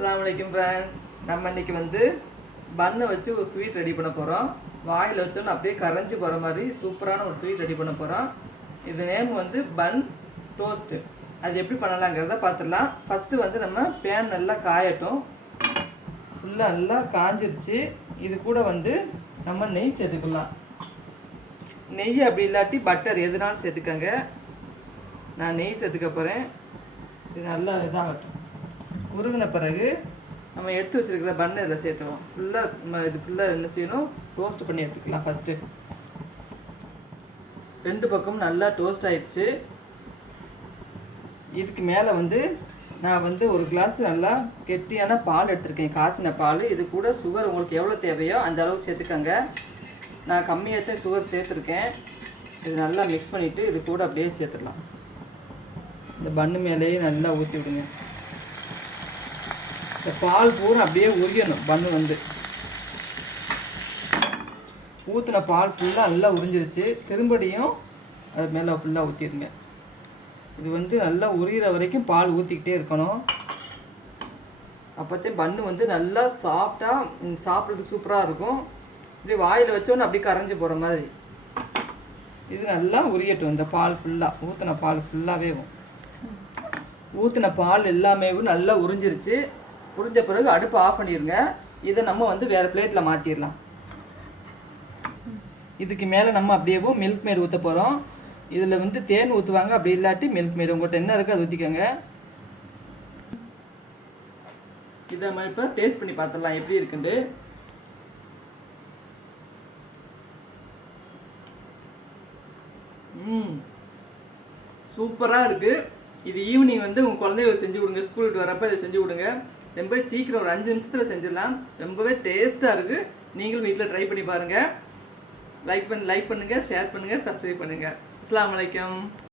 அஸ்ஸலாமு அலைக்கும் ஃப்ரெண்ட்ஸ். நம்ம இன்னைக்கு வந்து பன்னை வச்சு ஒரு ஸ்வீட் ரெடி பண்ண போகிறோம். வாயில் வச்சோன்னு அப்படியே கரைஞ்சி போகிற மாதிரி சூப்பரான ஒரு ஸ்வீட் ரெடி பண்ண போகிறோம். இது நேம் வந்து பன் டோஸ்ட்டு. அது எப்படி பண்ணலாங்கிறத பார்த்துடலாம். ஃபஸ்ட்டு வந்து நம்ம பேன் நல்லா காயட்டும். ஃபுல்லாக நல்லா காஞ்சிருச்சு. இது கூட வந்து நம்ம நெய் சேர்த்துக்கலாம். நெய் அப்படி இல்லாட்டி பட்டர் எதுனாலும் சேர்த்துக்கங்க. நான் நெய் சேர்த்துக்க போகிறேன். இது நல்லா இதாகட்டும். உருகின பிறகு நம்ம எடுத்து வச்சுருக்கிற பன்னை இதில் சேர்த்துவோம். ஃபுல்லாக நம்ம இது ஃபுல்லாக என்ன செய்யணும், டோஸ்ட் பண்ணி எடுத்துக்கலாம். ஃபஸ்ட்டு ரெண்டு பக்கமும் நல்லா டோஸ்ட் ஆயிடுச்சு. இதுக்கு மேலே வந்து நான் வந்து ஒரு கிளாஸ் நல்லா கெட்டியான பால் எடுத்துருக்கேன், காய்ச்சின பால். இது கூட சுகர் உங்களுக்கு எவ்வளோ தேவையோ அந்த அளவுக்கு சேர்த்துக்கங்க. நான் கம்மியாக தான் சுகர் சேர்த்துருக்கேன். இது நல்லா மிக்ஸ் பண்ணிவிட்டு இது கூட அப்படியே சேர்த்துடலாம். இந்த பன்னு மேலேயே நல்லா ஊற்றி விடுங்க. இந்த பால் பூரா அப்படியே உரியணும். பன்னு வந்து ஊற்றின பால் ஃபுல்லாக நல்லா உறிஞ்சிருச்சு. திரும்படியும் அது மேலே ஃபுல்லாக ஊற்றிடுங்க. இது வந்து நல்லா உரிகிற வரைக்கும் பால் ஊற்றிக்கிட்டே இருக்கணும். அப்போத்தே பன்னு வந்து நல்லா சாஃப்டாக சாப்பிட்றதுக்கு சூப்பராக இருக்கும். இப்படி வாயில் வச்சோன்னு அப்படியே கரைஞ்சி போகிற மாதிரி. இது நல்லா உரியட்டும். இந்த பால் ஃபுல்லாக ஊற்றின பால் ஃபுல்லாகவே ஊற்றின பால் எல்லாமே நல்லா உறிஞ்சிருச்சு. உறிஞ்ச பிறகு அடுப்பு ஆஃப் பண்ணிடுங்க. இதை நம்ம வந்து வேறு பிளேட்டில் மாற்றிடலாம். இதுக்கு மேலே நம்ம அப்படியேவும் மில்க் மேட் ஊற்ற போகிறோம். இதில் வந்து தேன் ஊற்றுவாங்க, அப்படி இல்லாட்டி மில்க் மேட் உங்கள்கிட்ட என்ன இருக்குது அது ஊற்றிக்கோங்க. இதை நம்ம இப்போ டேஸ்ட் பண்ணி பார்த்துடலாம் எப்படி இருக்குண்டு. சூப்பராக இருக்குது. இது ஈவினிங் வந்து உங்கள் குழந்தைகளுக்கு செஞ்சு கொடுங்க. ஸ்கூல் விட்டு வரப்போ இதை செஞ்சு கொடுங்க. ரொம்ப சீக்கிரம் ஒரு 5 நிமிஷத்தில் செஞ்சிடலாம். ரொம்பவே டேஸ்ட்டாக இருக்குது. நீங்களும் வீட்டில் ட்ரை பண்ணி பாருங்கள். லைக் பண்ணுங்கள், ஷேர் பண்ணுங்கள், சப்ஸ்கிரைப் பண்ணுங்கள். அஸ்ஸலாமு அலைக்கும்.